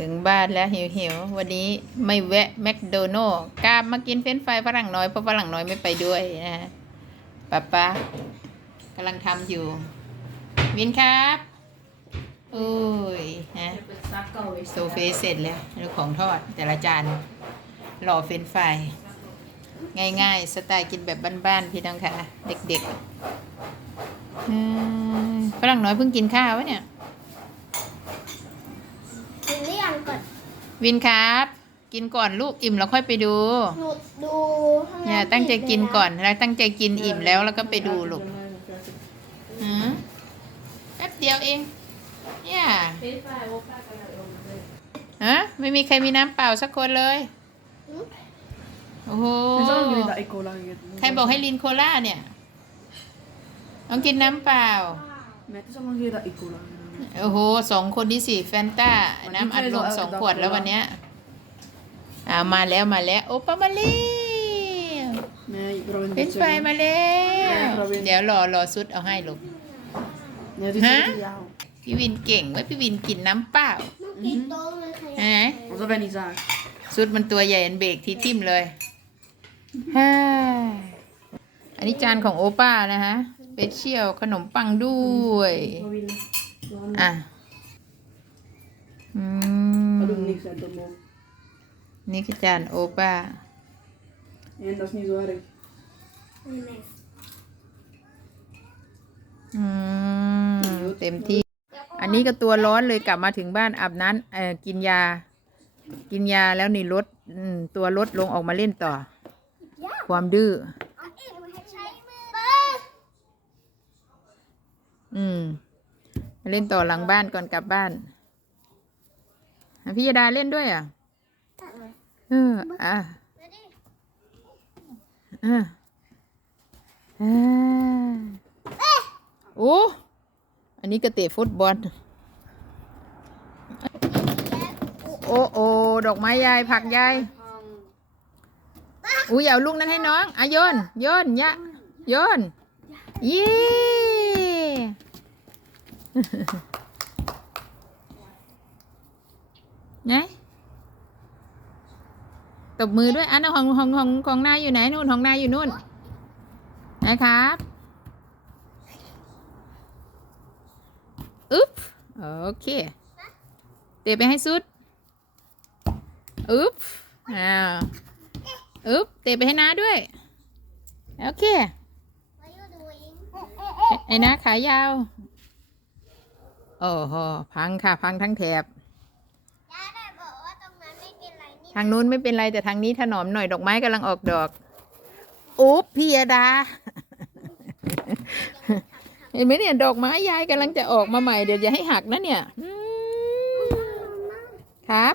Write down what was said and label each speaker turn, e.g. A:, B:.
A: ถึงบ้านแล้วหิวหิวๆวันนี้ไม่แวะแมคโดนัลล์กล้ามมากินเฟรนช์ฟรายฝรั่งน้อยเพราะฝรั่งน้อยไม่ไปด้วยนะป้าป้ากำลังทำอยู่ วินครับโอ้ยนะ
B: เป็นซักเก่เลย
A: โซเฟเสร็จแล้วดูของทอดแต่ละจานหล่อเฟรนช์ฟรายง่ายๆ สไตล์กินแบบบ้านๆพี่น้องค่ะ เด็กๆฝรั่งน้อยเพิ่งกินข้าววะเนี่ย
C: กินหรือยังก่อน
A: วินครับ กินก่อนลูกอิ่มแล้วค่อยไปดู
C: หนูดูข้างใน
A: เนี่ยตั้งใจกินก่อนแล้วตั้งใจกินอิ่มแล้วแล้วก็ไปดูลูกหืมแป๊บเดียวเอง เนี่ย
B: เฟซไฟโอป้ากันเลยลงมาเลย
A: ฮะไม่มีใครมีน้ำเปล่าสักคนเลยโอ้โห
D: Men så har de där ekolaget.
A: ใครบอกให้ลินโคล่าเนี่ยต้องกินน้ำเปล่า
D: Men inte så många där ekolaget.
A: โอ้โหสองคนที่สี่แฟนต้าน้ำอัดลมสองขวดแล้ววันเนี้ยอ่ามาแล้วมาแล้ว โอปามาเล้ว
D: Nej, bra
A: เป็นไฟมาแล้ว
D: แม่เราเป็น
A: เดี๋ยวรอรอซุดเอาให้ลูก
D: Nej, det är
A: Hä?
D: så ja.
A: พี่วินเก่งไว้ยพี่วินกินน้ำเปล่า
C: มันกินโต๊ะมันขยับ
A: ฮะ
D: Och så vernissage.
A: ซุดมันตัวใหญ่อันเบรกที่ทิ่มเลยฮ่าอันนี้จานของโอป้านะฮะสเปเชียลขนมปังด้วย
D: Vad vill ni? Vad har ni?
A: อะอืม
D: Har du mixat dem och
A: นี่คือจานโอป้า
D: endast ni så är det.
C: นี่แม่
A: อืม เต็มที่ อันนี้ก็ตัวร้อนเลยกลับมาถึงบ้านอาบน้ำเอ่อกินยา กินยาแล้วนี่ลดอืมตัวลดลงออกมาเล่นต่อ ความดื้อ
C: เอาเอ็นมาให้ใช้ มือ
A: อืมมาเล่นต่อหลังบ้านก่อนกลับบ้านอะพี่ยดาเล่นด้วยอะเอออะอะอ่าโอ้อันนี้ก็เตะฟุตบอลโอ้โอ้ดอกไม้ยายผักยายอุ้ยเอาลูกนั้นให้น้องอะโยนโยนยะโยนเย้ ไงตบมือด้วยอันนั้นของของของของนายอยู่ไหนนู่นของนายอยู่นู่นนะครับอึ๊บโอเคเตะไปให้สุดอึ๊บอ้าวอึ๊บเตะไปให้น้าด้วย โอเคไอ้นะขายาว โอ้โหพังค่ะ พังทั้งแถบ
C: ย่าได้บอกว่าตรงนั้นไม่เป็นไรนี่
A: ทางนู้นไม่เป็นไรแต่ทางนี้ถนอมหน่อยดอกไม้กำลังออกดอก อุ๊บพี่ยดา เห็นไหมเนี่ยดอกไม้ยายกำลังจะออกมาใหม่เดี๋ยวอย่าให้หักนะเนี่ยอืมครับ